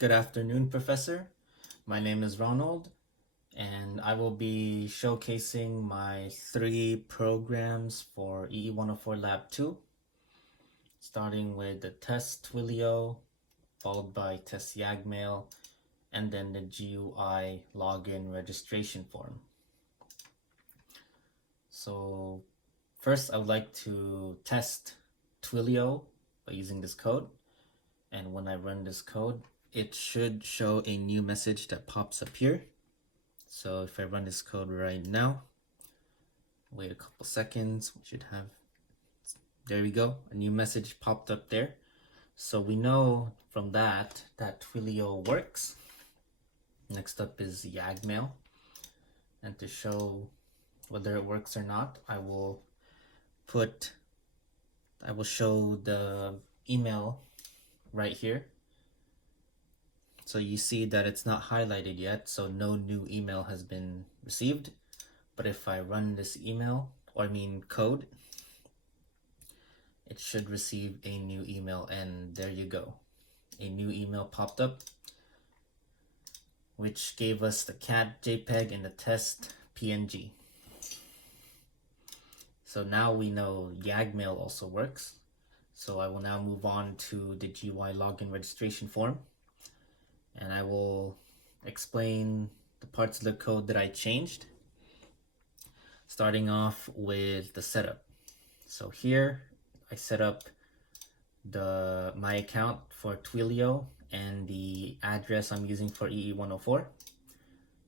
Good afternoon, Professor. My name is Ronald, and I will be showcasing my three programs for EE104 Lab 2, starting with the test Twilio, followed by test Yagmail, and then the GUI login registration form. So first, I would like to test Twilio by using this code. And when I run this code, it should show a new message that pops up here. So if I run this code right now, wait a couple seconds, we should have, there we go, a new message popped up there. So we know from that Twilio works. Next up is Yagmail. And to show whether it works or not, I will show the email right here. So you see that it's not highlighted yet, so no new email has been received. But if I run this code, it should receive a new email, and there you go. A new email popped up, which gave us the cat JPEG and the test PNG. So now we know Yagmail also works. So I will now move on to the GUI login registration form, and I will explain the parts of the code that I changed, starting off with the setup. So here I set up my account for Twilio and the address I'm using for EE104.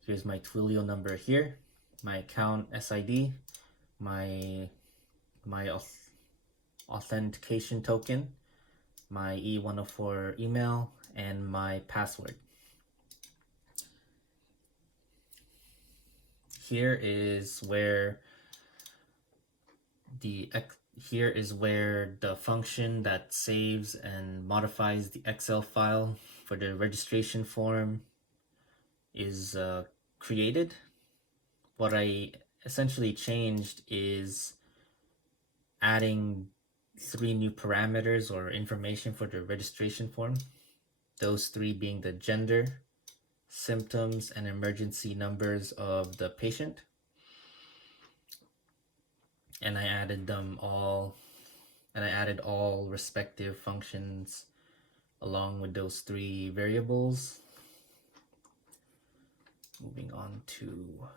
Here's my Twilio number here, my account SID, my authentication token, my EE104 email, and my password. Here is where the function that saves and modifies the Excel file for the registration form is created. What I essentially changed is adding three new parameters or information for the registration form. Those three being the gender, symptoms, and emergency numbers of the patient. And I added all respective functions along with those three variables. Moving on to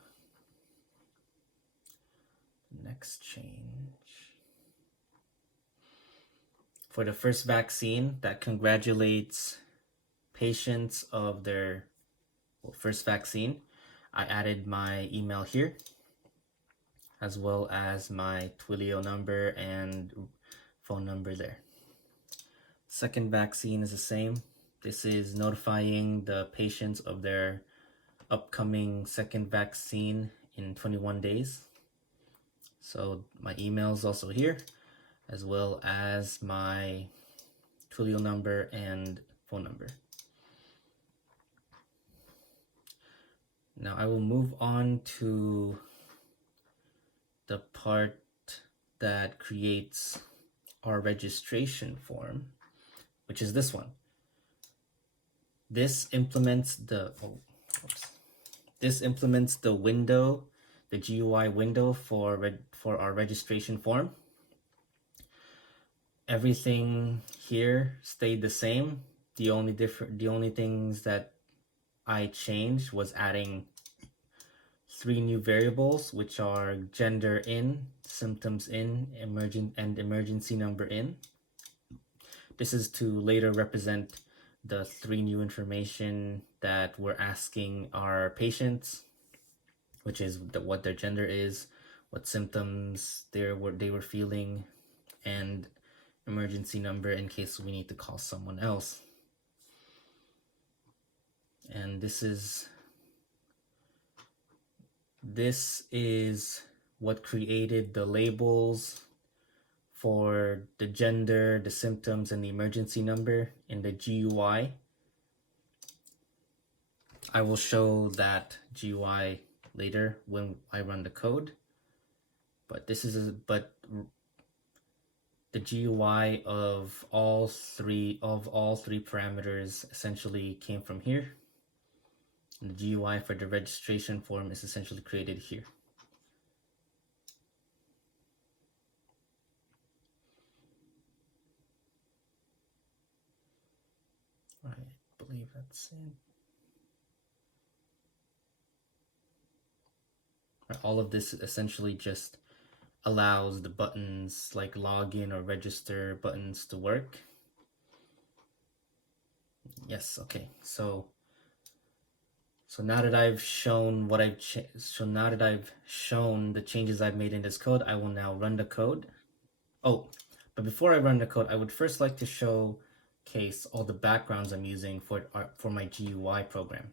the next change. For the first vaccine that congratulates patients of their first vaccine, I added my email here, as well as my Twilio number and phone number there. Second vaccine is the same. This is notifying the patients of their upcoming second vaccine in 21 days. So my email is also here, as well as my Twilio number and phone number. Now I will move on to the part that creates our registration form, which is this one. This implements the window, the GUI window for our registration form. Everything here stayed the same. The only things that I changed was adding three new variables, which are gender in, symptoms in, emergency number in. This is to later represent the three new information that we're asking our patients, which is what their gender is, what symptoms they were feeling, and emergency number in case we need to call someone else. And this is what created the labels for the gender, the symptoms, and the emergency number in the GUI. I will show that GUI later when I run the code, but the GUI of all three parameters essentially came from here. And the GUI for the registration form is essentially created here. I believe that's it. All of this essentially just allows the buttons like login or register buttons to work. Yes, okay. So now that I've shown now that I've shown the changes I've made in this code, I will now run the code. Oh, but before I run the code, I would first like to showcase all the backgrounds I'm using for my GUI program.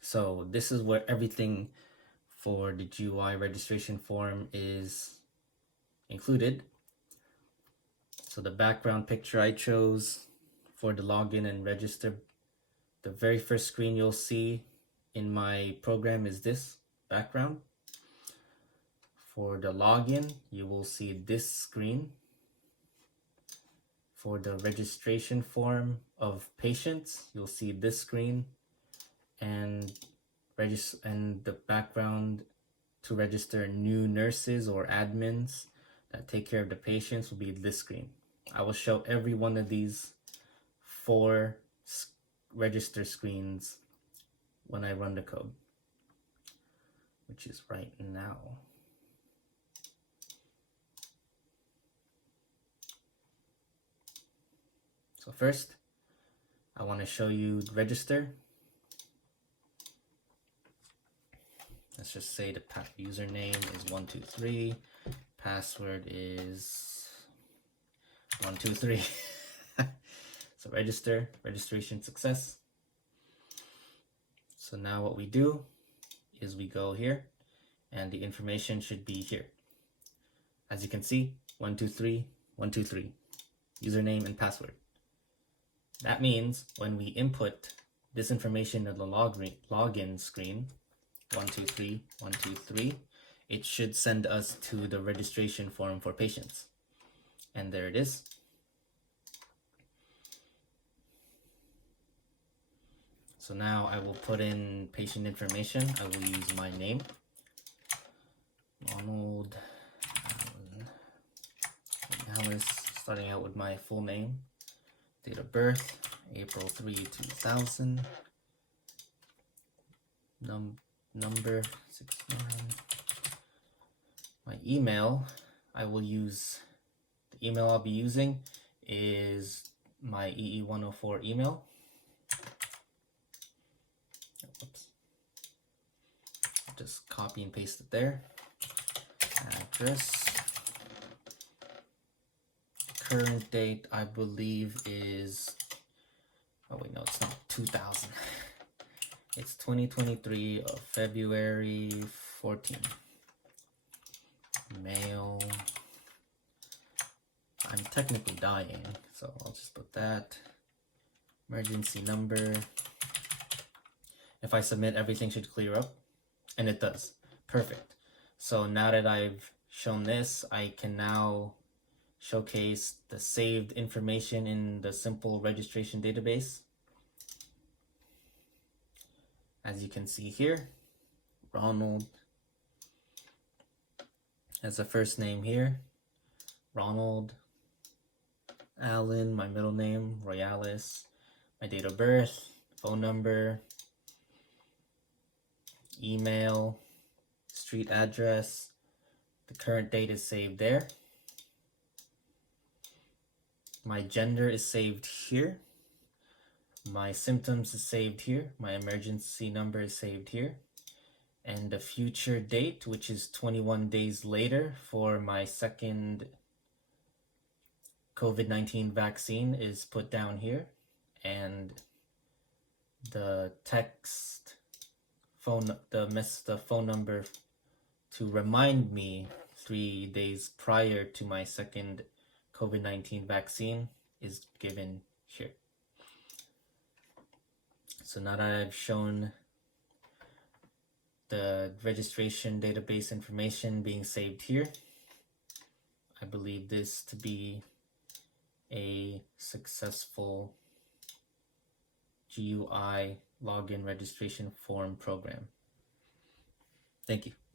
So this is where everything for the GUI registration form is included. So the background picture I chose for the login and register, the very first screen you'll see in my program is this background. For the login, you will see this screen. For the registration form of patients, you'll see this screen, and the background to register new nurses or admins that take care of the patients will be this screen. I will show every one of these 4 register screens when I run the code, which is right now. So first, I want to show you register. Let's just say the username is 123, password is 123. So registration success. So now what we do is we go here, and the information should be here. As you can see, 123, 123, username and password. That means when we input this information in the login screen, 123, 123, it should send us to the registration form for patients. And there it is. So now I will put in patient information. I will use my name, Ronald Allen, starting out with my full name, date of birth, April 3, 2000, number 69. My email, I will use, the email I'll be using is my EE104 email. Oops. Just copy and paste it there. Address. Current date, I believe, is, oh wait, no, it's not 2000. It's 2023 of February 14. Mail. I'm technically dying, so I'll just put that. Emergency number. If I submit, everything should clear up, and it does. Perfect. So now that I've shown this, I can now showcase the saved information in the simple registration database. As you can see here, Ronald as a first name here, Ronald Allen, my middle name, Royales, my date of birth, phone number, email, street address. The current date is saved there. My gender is saved here. My symptoms is saved here. My emergency number is saved here. And the future date, which is 21 days later for my second COVID-19 vaccine, is put down here. And the phone number to remind me 3 days prior to my second COVID-19 vaccine is given here. So now that I've shown the registration database information being saved here, I believe this to be a successful GUI login registration form program. Thank you.